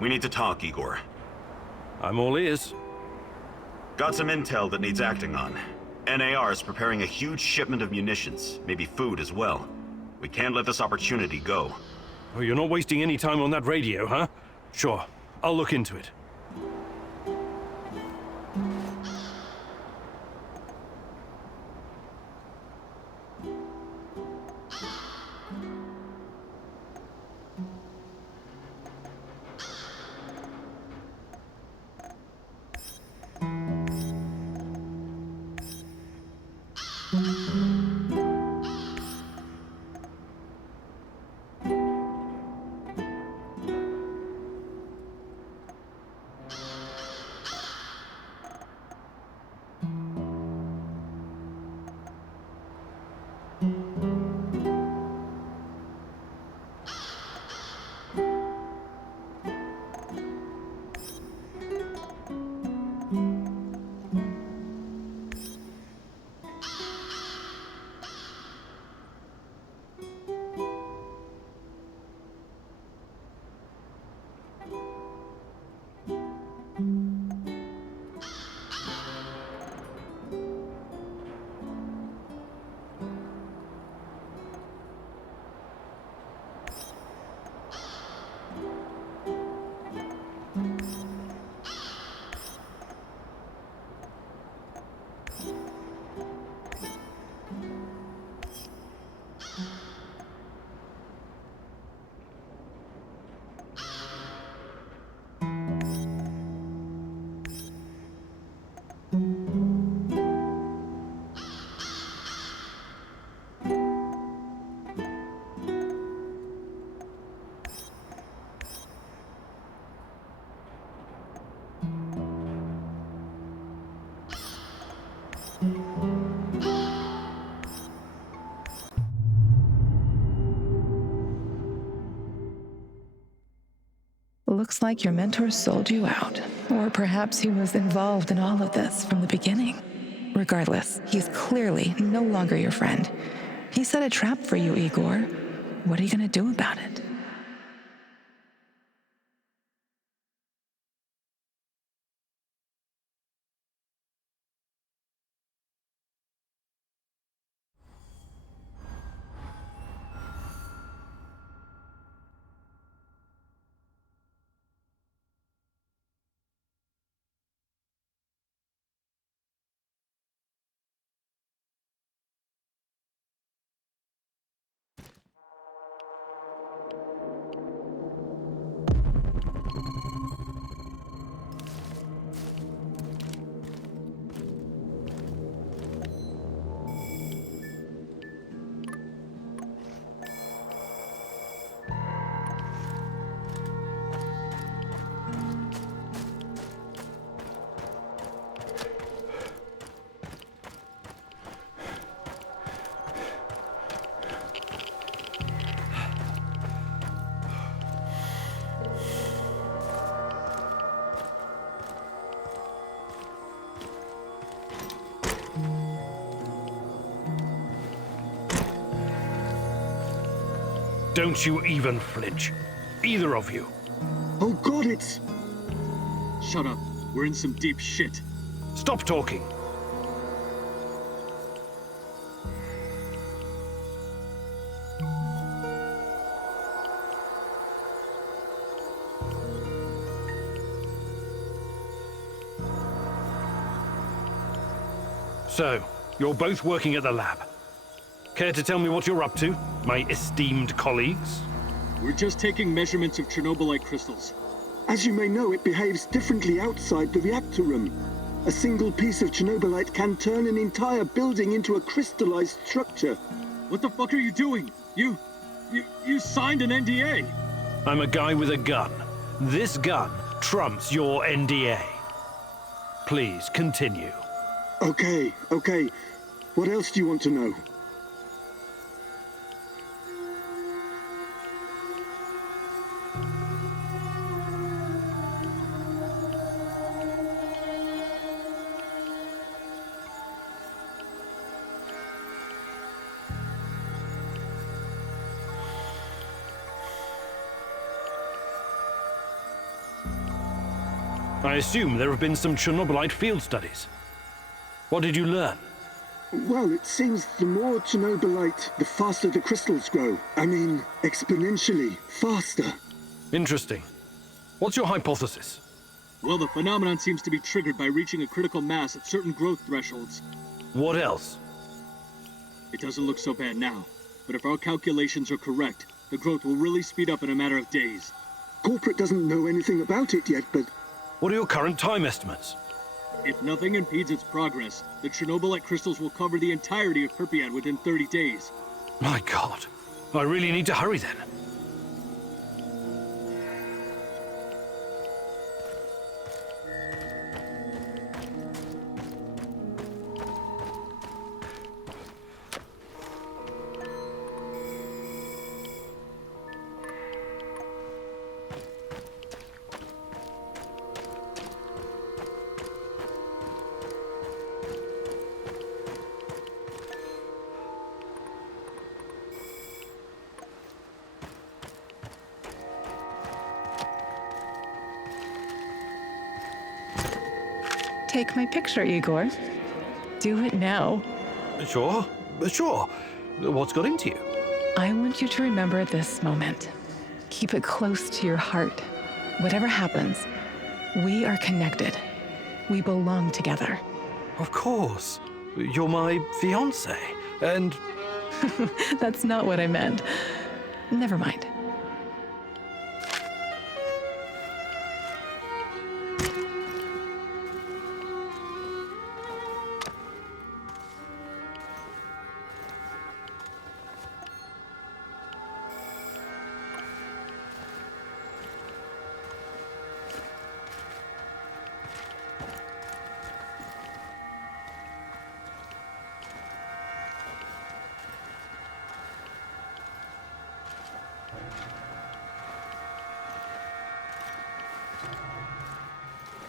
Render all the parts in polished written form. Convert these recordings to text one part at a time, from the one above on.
We need to talk, Igor. I'm all ears. Got some intel that needs acting on. NAR is preparing a huge shipment of munitions, maybe food as well. We can't let this opportunity go. Oh, you're not wasting any time on that radio, huh? Sure, I'll look into it. Looks like your mentor sold you out. Or perhaps he was involved in all of this from the beginning. Regardless, he's clearly no longer your friend. He set a trap for you, Igor. What are you going to do about it? Don't you even flinch. Either of you. Oh God, it's... Shut up. We're in some deep shit. Stop talking. So, you're both working at the lab. Care to tell me what you're up to, my esteemed colleagues? We're just taking measurements of Chernobylite crystals. As you may know, it behaves differently outside the reactor room. A single piece of Chernobylite can turn an entire building into a crystallized structure. What the fuck are you doing? You signed an NDA. I'm a guy with a gun. This gun trumps your NDA. Please, continue. Okay. What else do you want to know? I assume there have been some Chernobylite field studies. What did you learn? Well, it seems the more Chernobylite, the faster the crystals grow. I mean, exponentially faster. Interesting. What's your hypothesis? Well, the phenomenon seems to be triggered by reaching a critical mass at certain growth thresholds. What else? It doesn't look so bad now, but if our calculations are correct, the growth will really speed up in a matter of days. Corporate doesn't know anything about it yet, but What are your current time estimates? If nothing impedes its progress, the Chernobylite crystals will cover the entirety of Pripyat within 30 days. My God. I really need to hurry then. Take my picture, Igor. Do it now. Sure. What's got into you? I want you to remember this moment. Keep it close to your heart. Whatever happens, we are connected. We belong together. Of course. You're my fiancé, and... That's not what I meant. Never mind.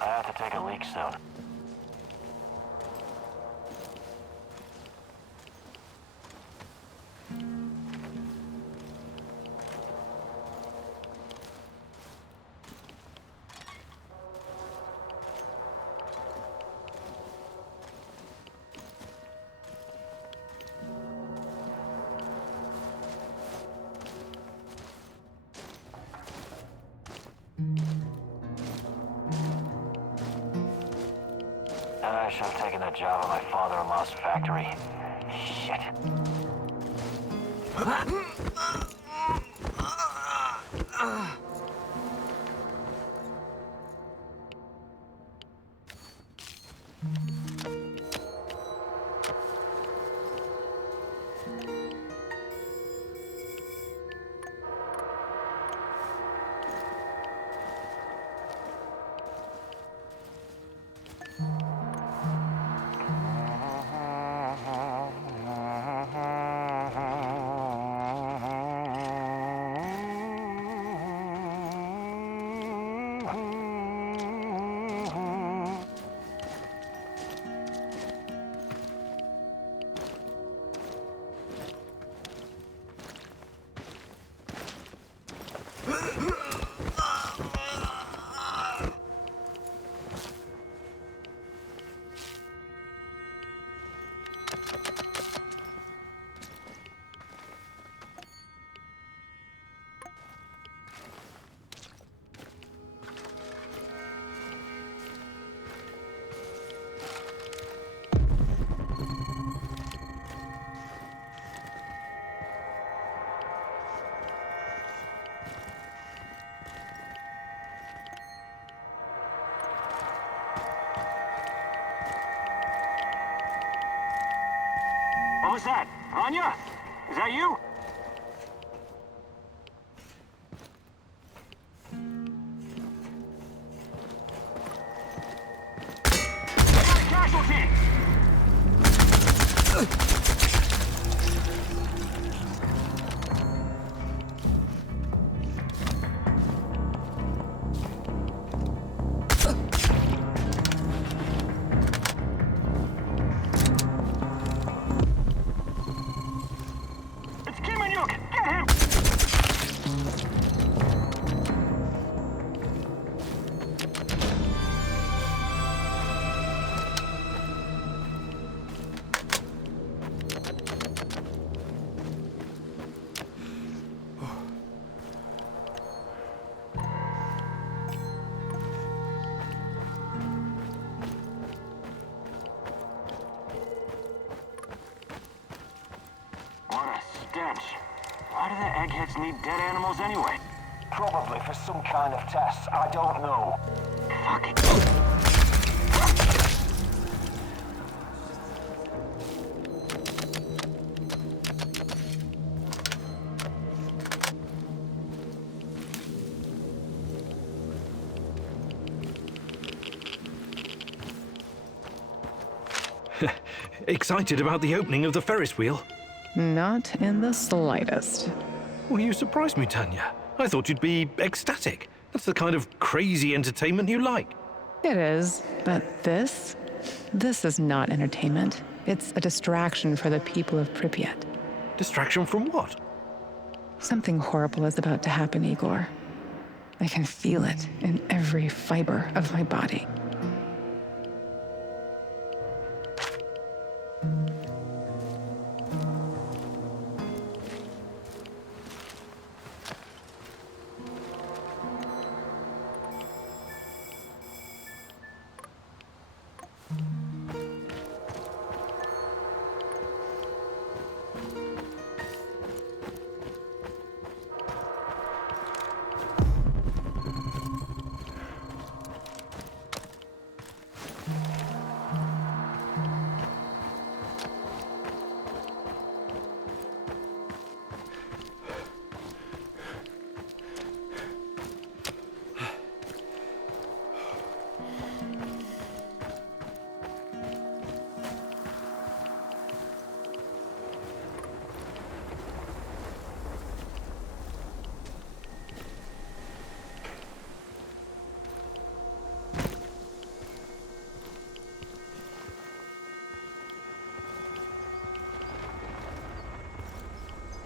I have to take a leak soon. I should have taken that job at my father-in-law's factory. Shit. What was that? Anya? Is that you? Casualty! It's stench. Why do the eggheads need dead animals anyway? Probably for some kind of test. I don't know. Fuck it. Excited about the opening of the Ferris wheel? Not in the slightest. Well, you surprised me, Tanya. I thought you'd be ecstatic. That's the kind of crazy entertainment you like. It is, but this is not entertainment. It's a distraction for the people of Pripyat. Distraction from what? Something horrible is about to happen, Igor. I can feel it in every fiber of my body.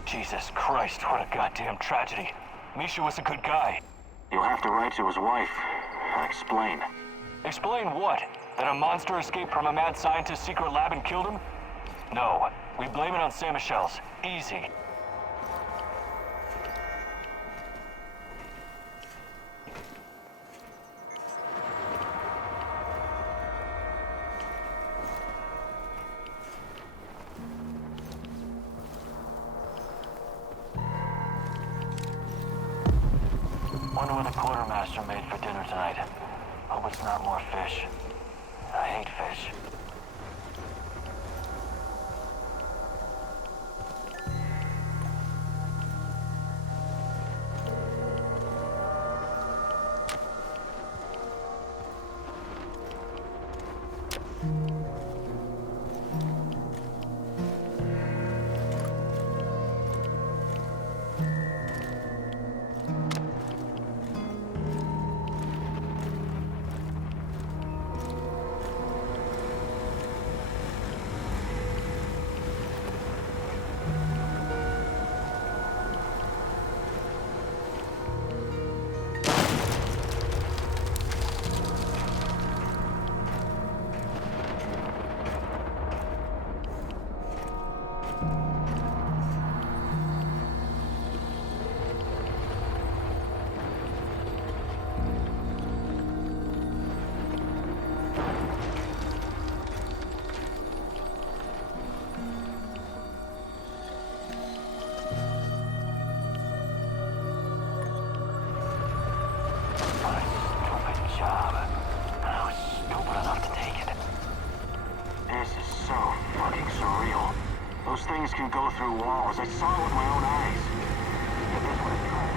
Jesus Christ, what a goddamn tragedy. Misha was a good guy. You'll have to write to his wife. Explain. Explain what? That a monster escaped from a mad scientist's secret lab and killed him? No, we blame it on Saint Michel's. Easy. Wonder what the quartermaster made for dinner tonight. Hope it's not more fish. I hate fish. Those things can go through walls. I saw it with my own eyes. Yet this one is trying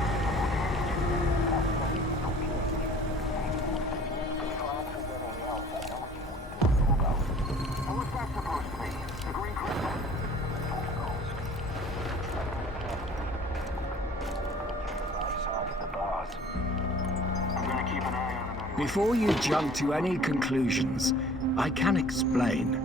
What was that supposed to be? The green crystal? I'm gonna keep an eye on him. Before you jump to any conclusions, I can explain.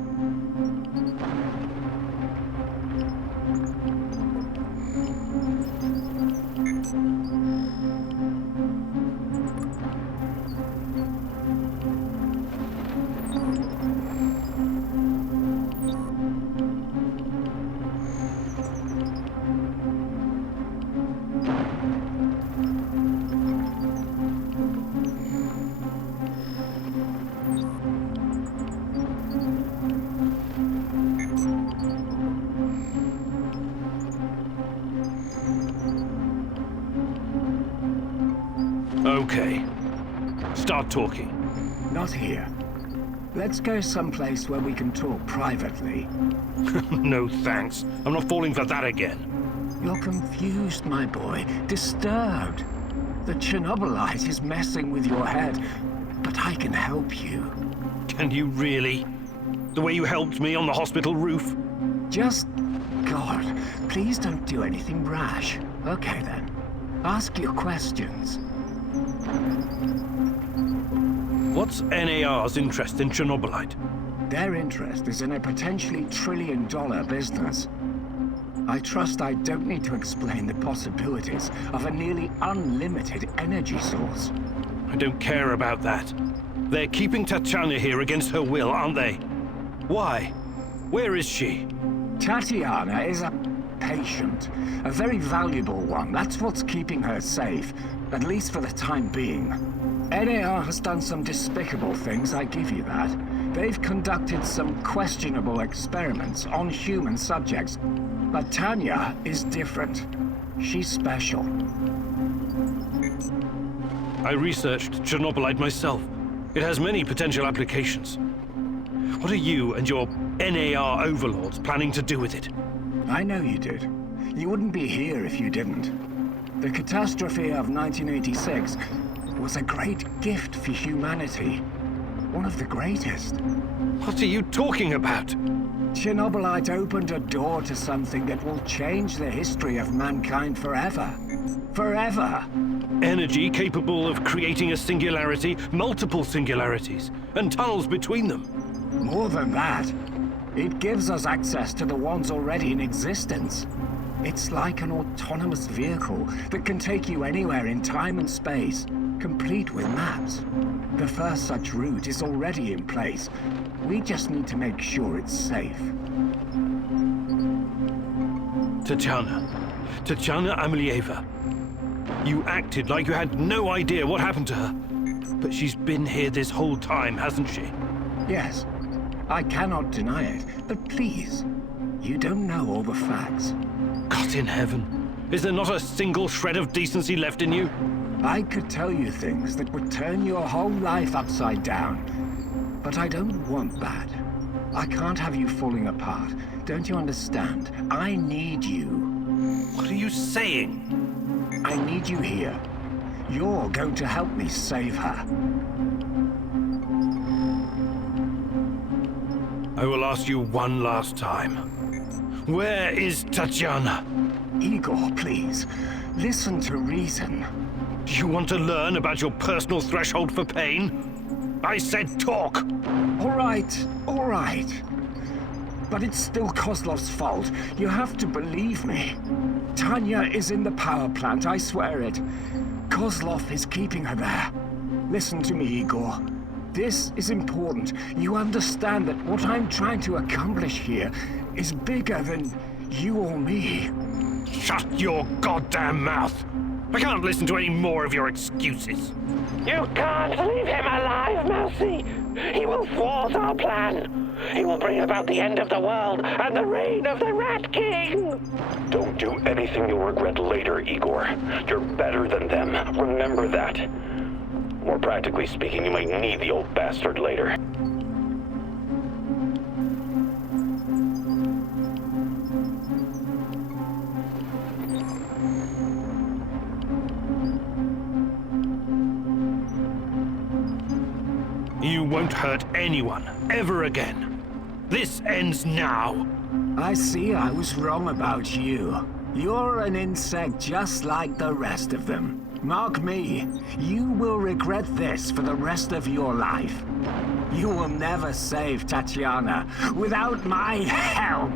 Okay. Start talking. Not here. Let's go someplace where we can talk privately. No thanks. I'm not falling for that again. You're confused, my boy. Disturbed. The Chernobylite is messing with your head, but I can help you. Can you really? The way you helped me on the hospital roof? Just... God, please don't do anything rash. Okay then. Ask your questions. What's NAR's interest in Chernobylite? Their interest is in a potentially trillion-dollar business. I trust I don't need to explain the possibilities of a nearly unlimited energy source. I don't care about that. They're keeping Tatiana here against her will, aren't they? Why? Where is she? Tatiana is a patient. A very valuable one. That's what's keeping her safe. At least for the time being. NAR has done some despicable things, I give you that. They've conducted some questionable experiments on human subjects. But Tanya is different. She's special. I researched Chernobylite myself. It has many potential applications. What are you and your NAR overlords planning to do with it? I know you did. You wouldn't be here if you didn't. The catastrophe of 1986 was a great gift for humanity. One of the greatest. What are you talking about? Chernobylite opened a door to something that will change the history of mankind forever. Forever! Energy capable of creating a singularity, multiple singularities, and tunnels between them. More than that, it gives us access to the ones already in existence. It's like an autonomous vehicle that can take you anywhere in time and space, complete with maps. The first such route is already in place. We just need to make sure it's safe. Tatiana Amelieva. You acted like you had no idea what happened to her. But she's been here this whole time, hasn't she? Yes, I cannot deny it, but please, you don't know all the facts. God in heaven, is there not a single shred of decency left in you? I could tell you things that would turn your whole life upside down, but I don't want that. I can't have you falling apart. Don't you understand? I need you. What are you saying? I need you here. You're going to help me save her. I will ask you one last time. Where is Tatiana? Igor, please. Listen to reason. Do you want to learn about your personal threshold for pain? I said talk! All right. But it's still Kozlov's fault. You have to believe me. Tanya is in the power plant, I swear it. Kozlov is keeping her there. Listen to me, Igor. This is important. You understand that what I'm trying to accomplish here is bigger than you or me. Shut your goddamn mouth! I can't listen to any more of your excuses. You can't leave him alive, Mousy! He will thwart our plan! He will bring about the end of the world and the reign of the Rat King! Don't do anything you'll regret later, Igor. You're better than them. Remember that. More practically speaking, you might need the old bastard later. You won't hurt anyone, ever again. This ends now. I see I was wrong about you. You're an insect just like the rest of them. Mark me, you will regret this for the rest of your life. You will never save Tatiana without my help.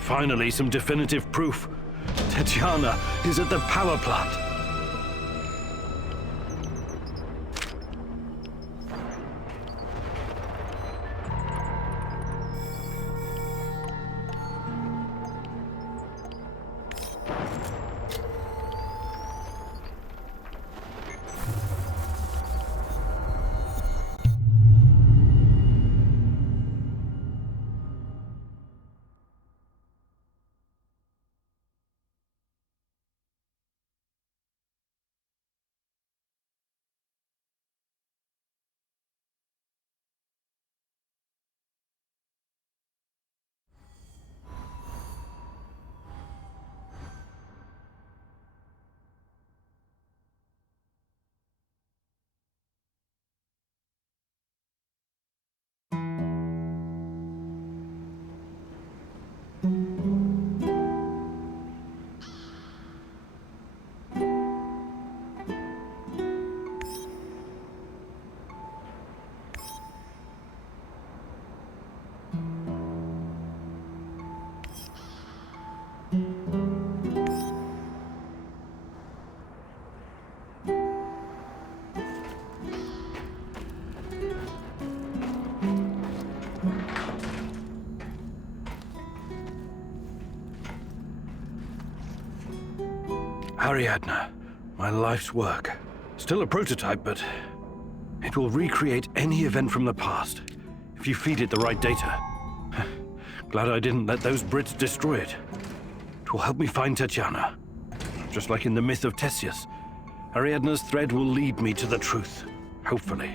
Finally, some definitive proof. Tatiana is at the power plant. Ariadna, my life's work. Still a prototype, but it will recreate any event from the past if you feed it the right data. Glad I didn't let those Brits destroy it. It will help me find Tatiana. Just like in the myth of Theseus, Ariadna's thread will lead me to the truth, hopefully.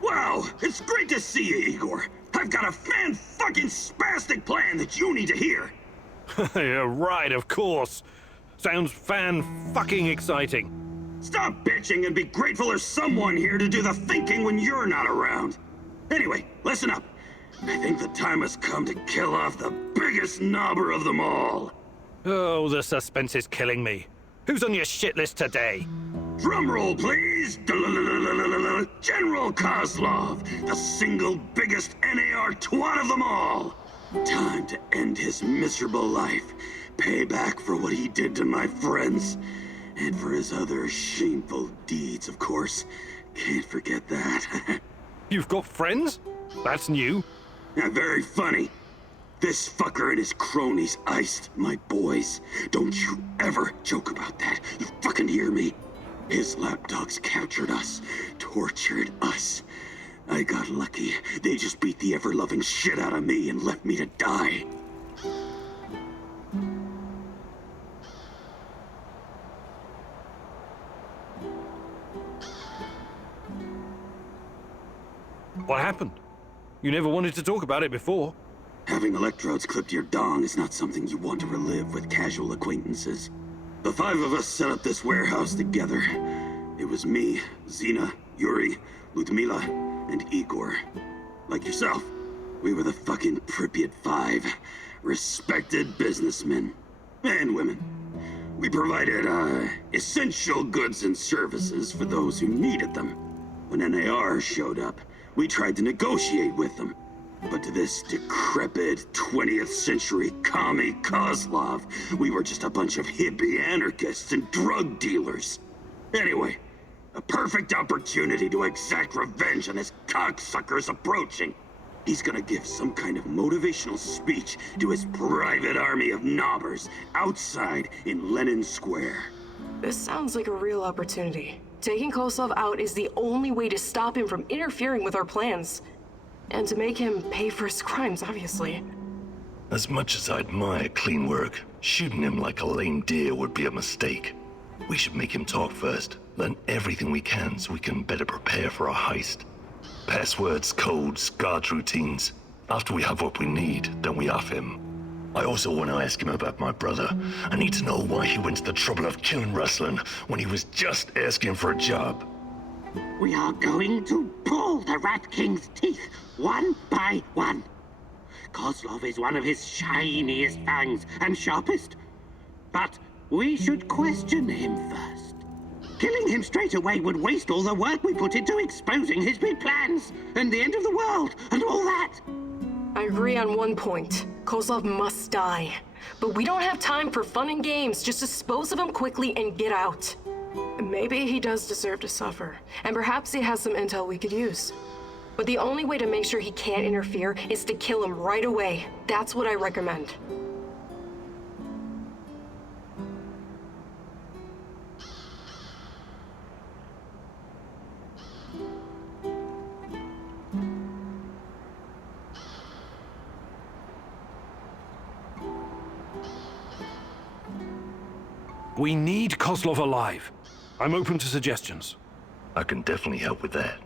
Wow, it's great to see you, Igor. I've got a fan-fucking-spastic plan that you need to hear. Yeah, right, of course. Sounds fan-fucking exciting. Stop bitching and be grateful there's someone here to do the thinking when you're not around. Anyway, listen up. I think the time has come to kill off the biggest knobber of them all. Oh, the suspense is killing me. Who's on your shit list today? Drum roll, please. General Kozlov, the single biggest NAR twat of them all. Time to end his miserable life. Pay back for what he did to my friends. And for his other shameful deeds, of course. Can't forget that. You've got friends? That's new. Yeah, very funny. This fucker and his cronies iced my boys. Don't you ever joke about that. You fucking hear me? His lapdogs captured us, tortured us. I got lucky. They just beat the ever-loving shit out of me and left me to die. What happened? You never wanted to talk about it before. Having electrodes clipped to your dong is not something you want to relive with casual acquaintances. The five of us set up this warehouse together. It was me, Zina, Yuri, Ludmila, and Igor. Like yourself, we were the fucking Pripyat Five. Respected businessmen. And women. We provided, essential goods and services for those who needed them. When NAR showed up, we tried to negotiate with them. But to this decrepit 20th century commie Kozlov, we were just a bunch of hippie anarchists and drug dealers. Anyway, a perfect opportunity to exact revenge on this cocksucker's approaching. He's gonna give some kind of motivational speech to his private army of knobbers outside in Lenin Square. This sounds like a real opportunity. Taking Kozlov out is the only way to stop him from interfering with our plans. And to make him pay for his crimes, obviously. As much as I admire clean work, shooting him like a lame deer would be a mistake. We should make him talk first, learn everything we can so we can better prepare for our heist. Passwords, codes, guard routines. After we have what we need, then we off him. I also want to ask him about my brother. I need to know why he went to the trouble of killing Ruslan when he was just asking for a job. We are going to pull the Rat King's teeth, one by one. Kozlov is one of his shiniest fangs and sharpest. But we should question him first. Killing him straight away would waste all the work we put into exposing his big plans, and the end of the world, and all that. I agree on one point. Kozlov must die. But we don't have time for fun and games. Just dispose of him quickly and get out. Maybe he does deserve to suffer, and perhaps he has some intel we could use. But the only way to make sure he can't interfere is to kill him right away. That's what I recommend. We need Kozlov alive. I'm open to suggestions. I can definitely help with that.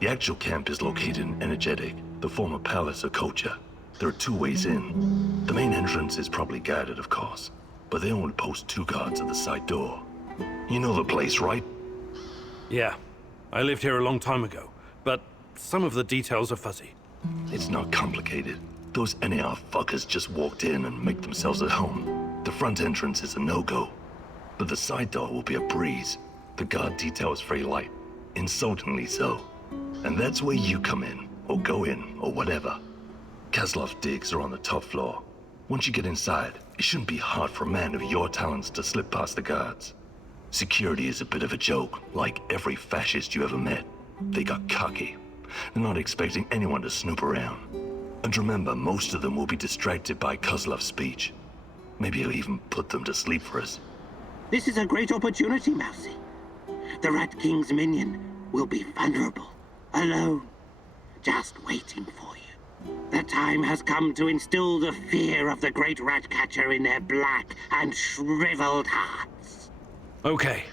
The actual camp is located in Energetic, the former palace of Kocha. There are 2 ways in. The main entrance is probably guarded, of course, but they only post 2 guards at the side door. You know the place, right? Yeah, I lived here a long time ago, but some of the details are fuzzy. It's not complicated. Those NAR fuckers just walked in and make themselves at home. The front entrance is a no-go, but the side door will be a breeze. The guard detail is very light, insultingly so. And that's where you come in, or go in, or whatever. Kozlov's digs are on the top floor. Once you get inside, it shouldn't be hard for a man of your talents to slip past the guards. Security is a bit of a joke, like every fascist you ever met. They got cocky. They're not expecting anyone to snoop around. And remember, most of them will be distracted by Kozlov's speech. Maybe he'll even put them to sleep for us. This is a great opportunity, Mousy. The Rat King's minion will be vulnerable, alone, just waiting for you. The time has come to instill the fear of the great rat catcher in their black and shriveled hearts. Okay,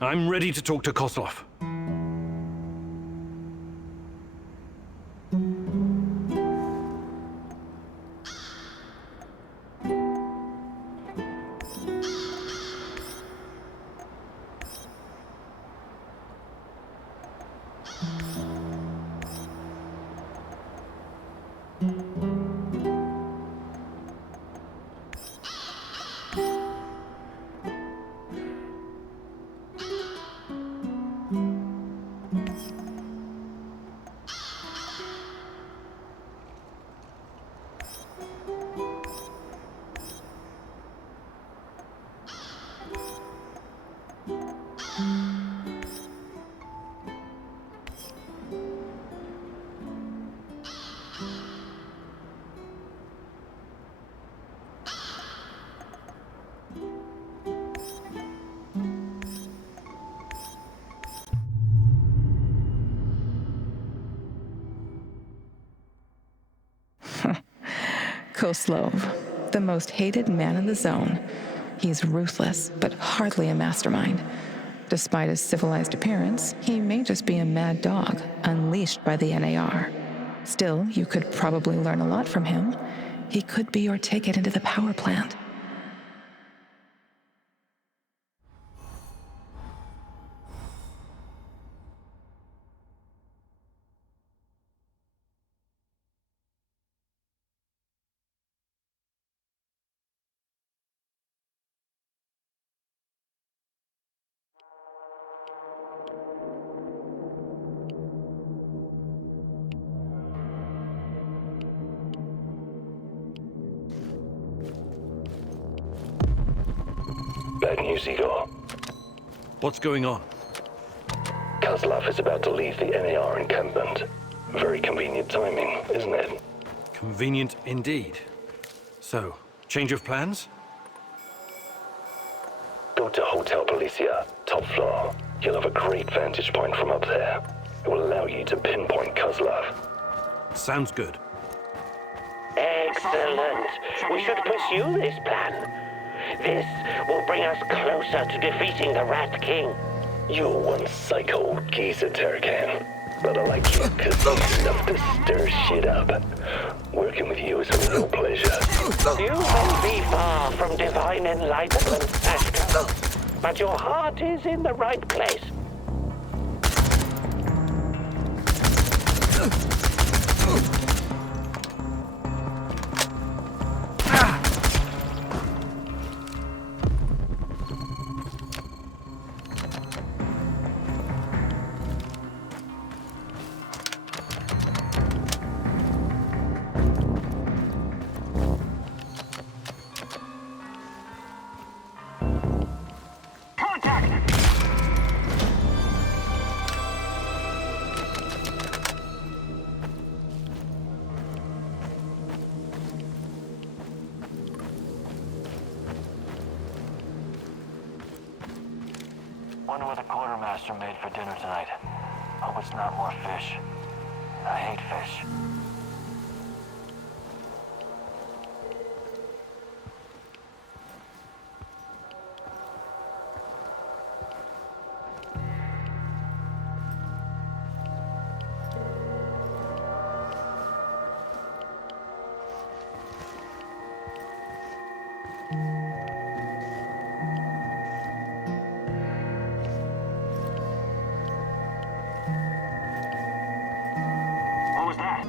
I'm ready to talk to Kozlov. Kozlov, the most hated man in the zone. He's ruthless, but hardly a mastermind. Despite his civilized appearance, he may just be a mad dog, unleashed by the NAR. Still, you could probably learn a lot from him. He could be your ticket into the power plant. Bad news, Igor. What's going on? Kozlov is about to leave the NAR encampment. Very convenient timing, isn't it? Convenient indeed. So, change of plans? Go to Hotel Policia, top floor. You'll have a great vantage point from up there. It will allow you to pinpoint Kozlov. Sounds good. Excellent. We should pursue this plan. This will bring us closer to defeating the Rat King. You're one psycho geezer, Terracan. But I like you because you're enough to stir shit up. Working with you is a real pleasure. You may be far from divine enlightenment, Ashka, but your heart is in the right place. Wonder what the quartermaster made for dinner tonight. Hope it's not more fish. I hate fish. What was that?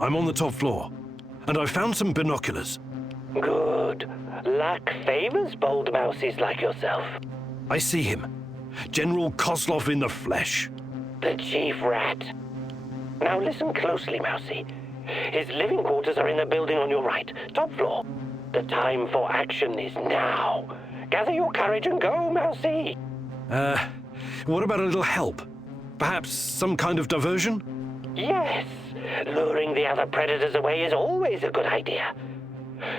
I'm on the top floor, and I found some binoculars. Good. Luck favors bold mouses like yourself. I see him. General Kozlov in the flesh. The chief rat. Now listen closely, Mousy. His living quarters are in the building on your right, top floor. The time for action is now. Gather your courage and go, Mousy. What about a little help? Perhaps some kind of diversion? Yes, luring the other predators away is always a good idea.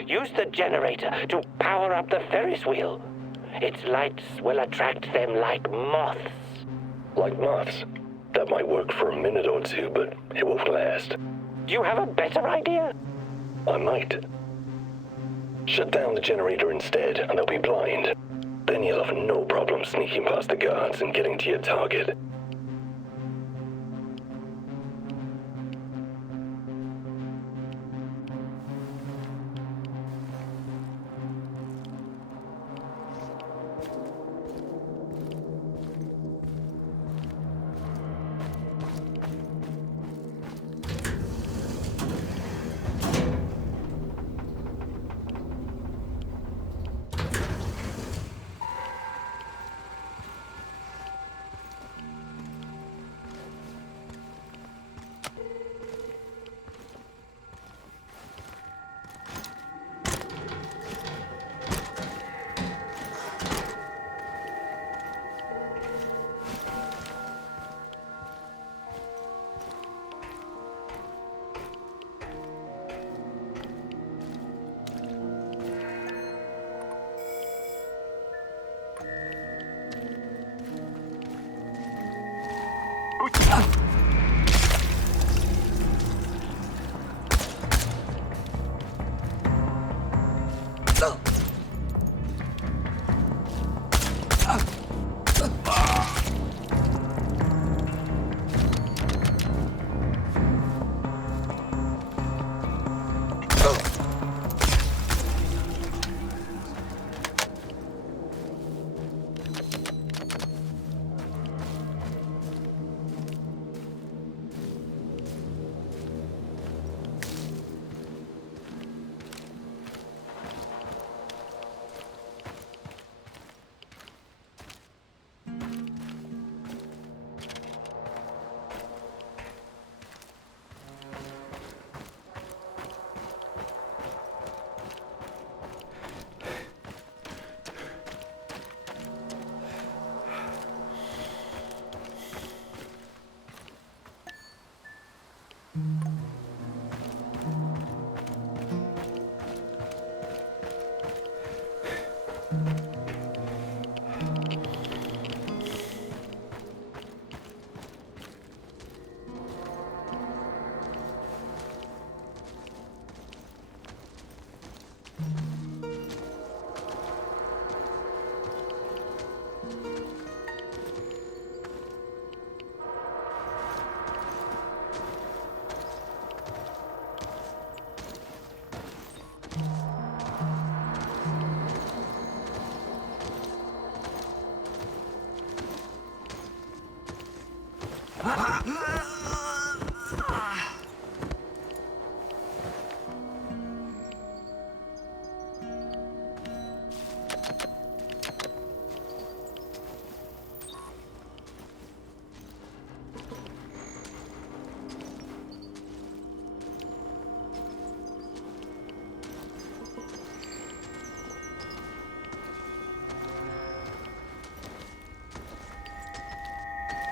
Use the generator to power up the Ferris wheel. Its lights will attract them like moths. Like moths? That might work for a minute or two, but it won't last. Do you have a better idea? I might. Shut down the generator instead, and they'll be blind. Then you'll have no problem sneaking past the guards and getting to your target.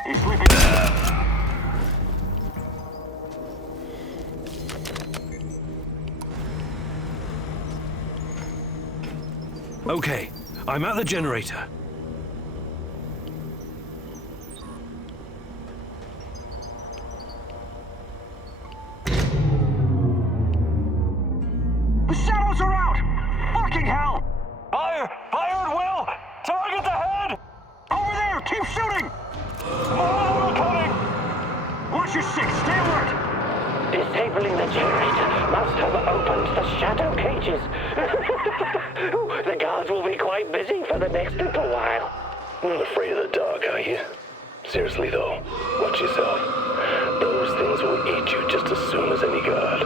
He's sleeping. Okay, I'm at the generator. The shadows are out! Fucking hell! Fire! Fire at will! Target ahead! Over there! Keep shooting! More coming! Watch your six! Stay alert! Disabling the generator must have opened the shadow cages. The guards will be quite busy for the next little while. Not afraid of the dark, are you? Seriously though, watch yourself. Those things will eat you just as soon as any guard.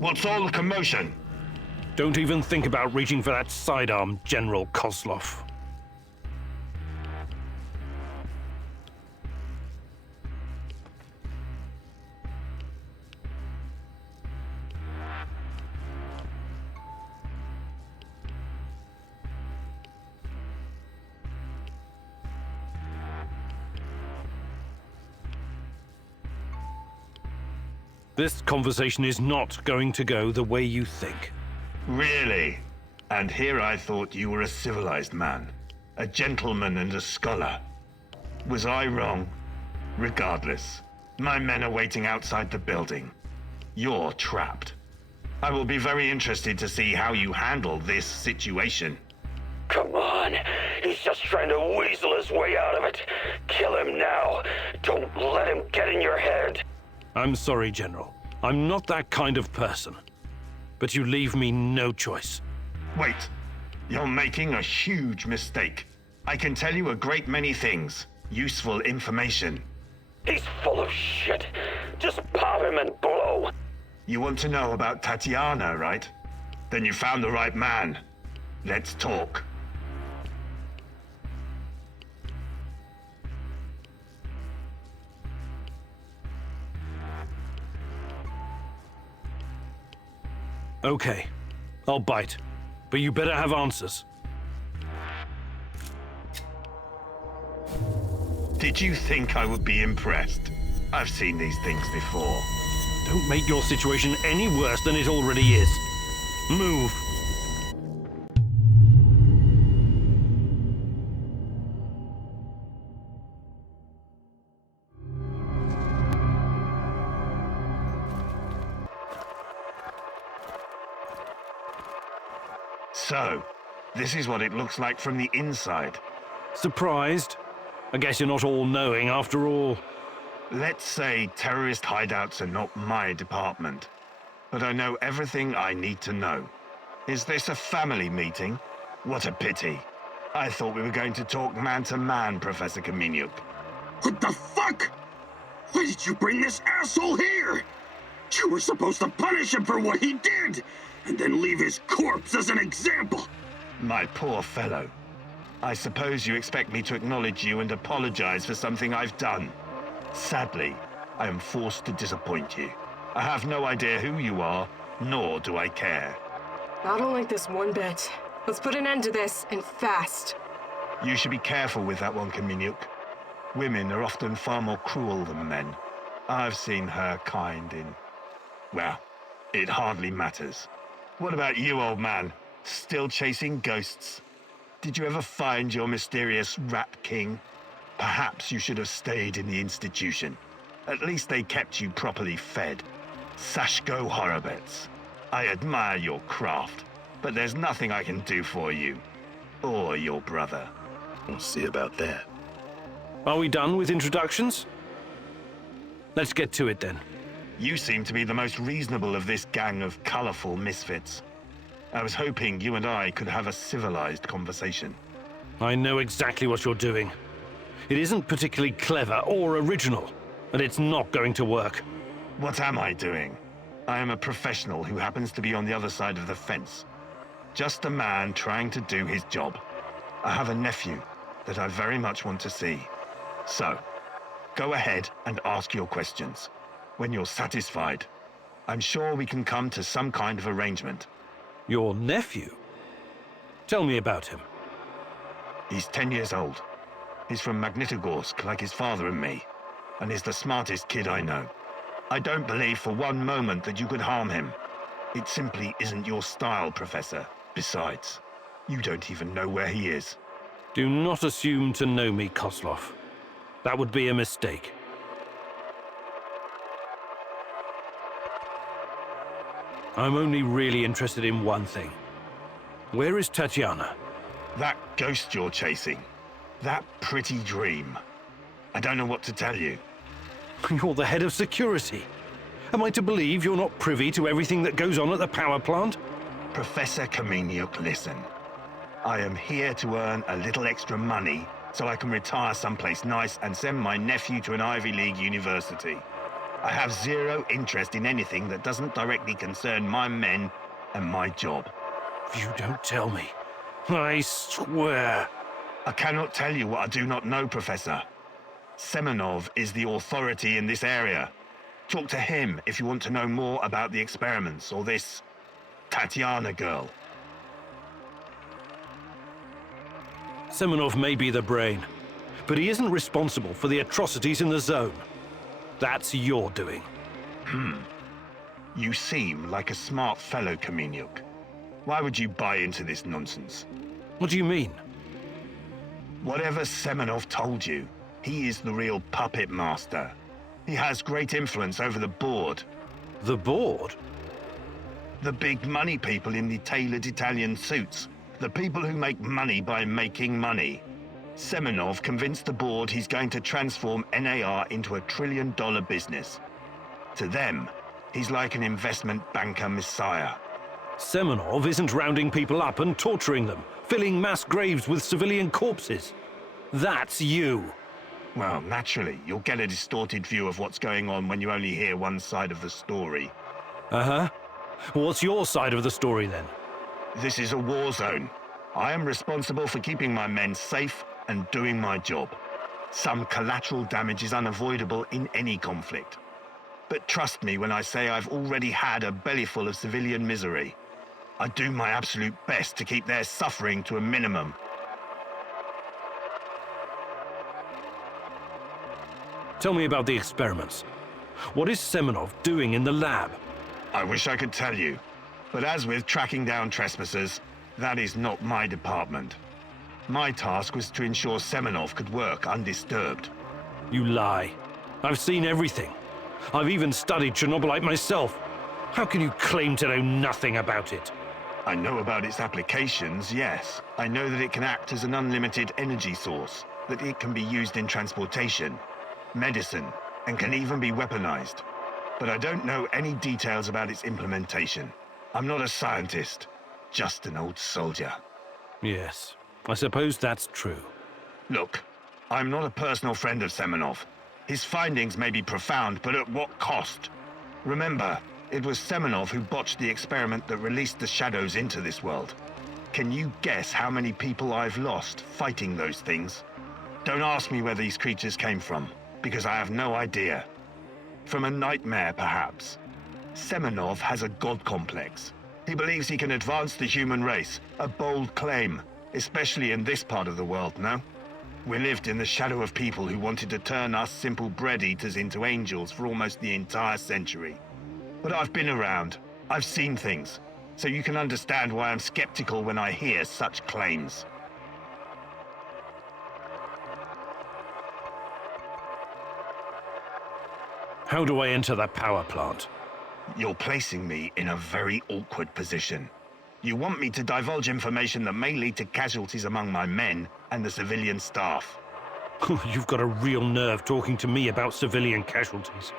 What's all the commotion? Don't even think about reaching for that sidearm, General Kozlov. This conversation is not going to go the way you think. Really? And here I thought you were a civilized man, a gentleman and a scholar. Was I wrong? Regardless, my men are waiting outside the building. You're trapped. I will be very interested to see how you handle this situation. Come on. He's just trying to weasel his way out of it. Kill him now. Don't let him get in your head. I'm sorry, General. I'm not that kind of person. But you leave me no choice. Wait. You're making a huge mistake. I can tell you a great many things. Useful information. He's full of shit. Just pop him and blow. You want to know about Tatiana, right? Then you found the right man. Let's talk. Okay, I'll bite. But you better have answers. Did you think I would be impressed? I've seen these things before. Don't make your situation any worse than it already is. Move. So, this is what it looks like from the inside. Surprised? I guess you're not all-knowing after all. Let's say terrorist hideouts are not my department, but I know everything I need to know. Is this a family meeting? What a pity. I thought we were going to talk man-to-man, Professor Kamieniuk. What the fuck? Why did you bring this asshole here? You were supposed to punish him for what he did, and then leave his corpse as an example. My poor fellow. I suppose you expect me to acknowledge you and apologize for something I've done. Sadly, I am forced to disappoint you. I have no idea who you are, nor do I care. I don't like this one bit. Let's put an end to this, and fast. You should be careful with that one, Kamieniuk. Women are often far more cruel than men. I've seen her kind in... well, it hardly matters. What about you, old man? Still chasing ghosts? Did you ever find your mysterious Rat King? Perhaps you should have stayed in the institution. At least they kept you properly fed. Sashko Horobets, I admire your craft, but there's nothing I can do for you. Or your brother. We'll see about that. Are we done with introductions? Let's get to it then. You seem to be the most reasonable of this gang of colorful misfits. I was hoping you and I could have a civilized conversation. I know exactly what you're doing. It isn't particularly clever or original, and it's not going to work. What am I doing? I am a professional who happens to be on the other side of the fence. Just a man trying to do his job. I have a nephew that I very much want to see. So, go ahead and ask your questions. When you're satisfied, I'm sure we can come to some kind of arrangement. Your nephew? Tell me about him. He's 10 years old. He's from Magnitogorsk, like his father and me, and is the smartest kid I know. I don't believe for one moment that you could harm him. It simply isn't your style, Professor. Besides, you don't even know where he is. Do not assume to know me, Kozlov. That would be a mistake. I'm only really interested in one thing. Where is Tatiana? That ghost you're chasing. That pretty dream. I don't know what to tell you. You're the head of security. Am I to believe you're not privy to everything that goes on at the power plant? Professor Kameniuk, listen. I am here to earn a little extra money so I can retire someplace nice and send my nephew to an Ivy League university. I have zero interest in anything that doesn't directly concern my men and my job. You don't tell me. I swear. I cannot tell you what I do not know, Professor. Semenov is the authority in this area. Talk to him if you want to know more about the experiments or this Tatiana girl. Semenov may be the brain, but he isn't responsible for the atrocities in the zone. That's your doing. You seem like a smart fellow, Kameniuk. Why would you buy into this nonsense? What do you mean? Whatever Semenov told you, he is the real puppet master. He has great influence over the board. The board? The big money people in the tailored Italian suits. The people who make money by making money. Semenov convinced the board he's going to transform NAR into a $1 trillion business. To them, he's like an investment banker messiah. Semenov isn't rounding people up and torturing them, filling mass graves with civilian corpses. That's you. Well, naturally, you'll get a distorted view of what's going on when you only hear one side of the story. Uh-huh. What's your side of the story, then? This is a war zone. I am responsible for keeping my men safe and doing my job. Some collateral damage is unavoidable in any conflict. But trust me when I say I've already had a bellyful of civilian misery. I do my absolute best to keep their suffering to a minimum. Tell me about the experiments. What is Semenov doing in the lab? I wish I could tell you. But as with tracking down trespassers, that is not my department. My task was to ensure Semenov could work undisturbed. You lie. I've seen everything. I've even studied Chernobylite myself. How can you claim to know nothing about it? I know about its applications, yes. I know that it can act as an unlimited energy source, that it can be used in transportation, medicine, and can even be weaponized. But I don't know any details about its implementation. I'm not a scientist, just an old soldier. Yes, I suppose that's true. Look, I'm not a personal friend of Semenov. His findings may be profound, but at what cost? Remember, it was Semenov who botched the experiment that released the shadows into this world. Can you guess how many people I've lost fighting those things? Don't ask me where these creatures came from, because I have no idea. From a nightmare, perhaps. Semenov has a god complex. He believes he can advance the human race, a bold claim, especially in this part of the world, no? We lived in the shadow of people who wanted to turn us simple bread-eaters into angels for almost the entire century. But I've been around. I've seen things. So you can understand why I'm skeptical when I hear such claims. How do I enter that power plant? You're placing me in a very awkward position. You want me to divulge information that may lead to casualties among my men and the civilian staff. You've got a real nerve talking to me about civilian casualties.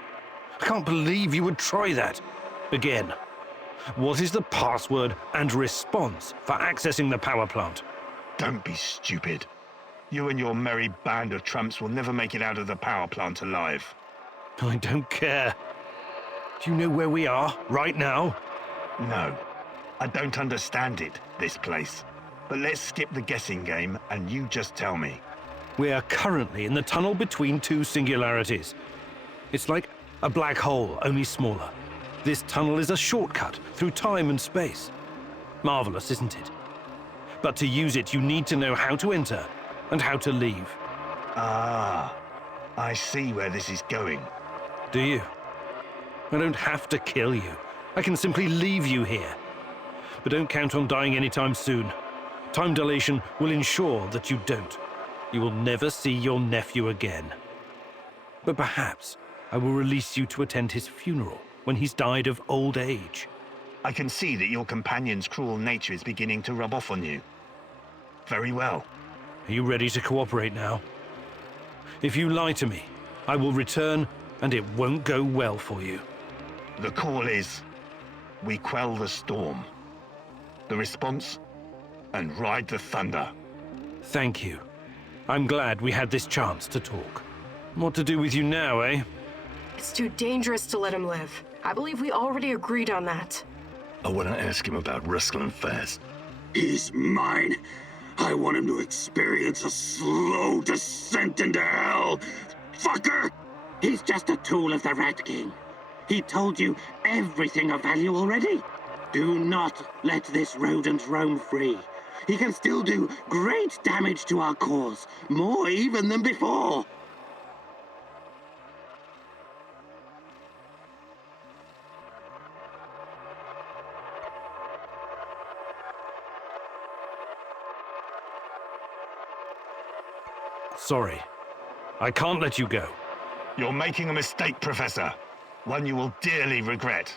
I can't believe you would try that. Again, what is the password and response for accessing the power plant? Don't be stupid. You and your merry band of trumps will never make it out of the power plant alive. I don't care. Do you know where we are right now? No. I don't understand it, this place. But let's skip the guessing game and you just tell me. We are currently in the tunnel between two singularities. It's like a black hole, only smaller. This tunnel is a shortcut through time and space. Marvelous, isn't it? But to use it, you need to know how to enter and how to leave. Ah, I see where this is going. Do you? I don't have to kill you. I can simply leave you here. But don't count on dying anytime soon. Time dilation will ensure that you don't. You will never see your nephew again. But perhaps I will release you to attend his funeral when he's died of old age. I can see that your companion's cruel nature is beginning to rub off on you. Very well. Are you ready to cooperate now? If you lie to me, I will return and it won't go well for you. The call is, we quell the storm. The response, and ride the thunder. Thank you. I'm glad we had this chance to talk. What to do with you now, eh? It's too dangerous to let him live. I believe we already agreed on that. I want to ask him about Rusklin fast. He's mine. I want him to experience a slow descent into hell. Fucker! He's just a tool of the Rat King. He told you everything of value already. Do not let this rodent roam free. He can still do great damage to our cause, more even than before. Sorry. I can't let you go. You're making a mistake, Professor. One you will dearly regret.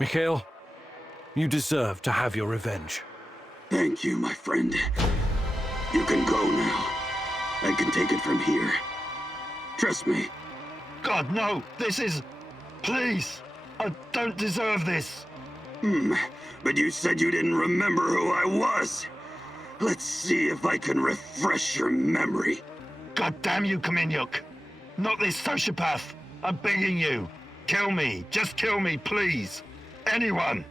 Mikhail, you deserve to have your revenge. Thank you, my friend. You can go now. I can take it from here. Trust me. God, no! This is... Please! I don't deserve this! But you said you didn't remember who I was. Let's see if I can refresh your memory. God damn you, Kaminyuk! Not this sociopath! I'm begging you! Kill me! Just kill me, please! Anyone!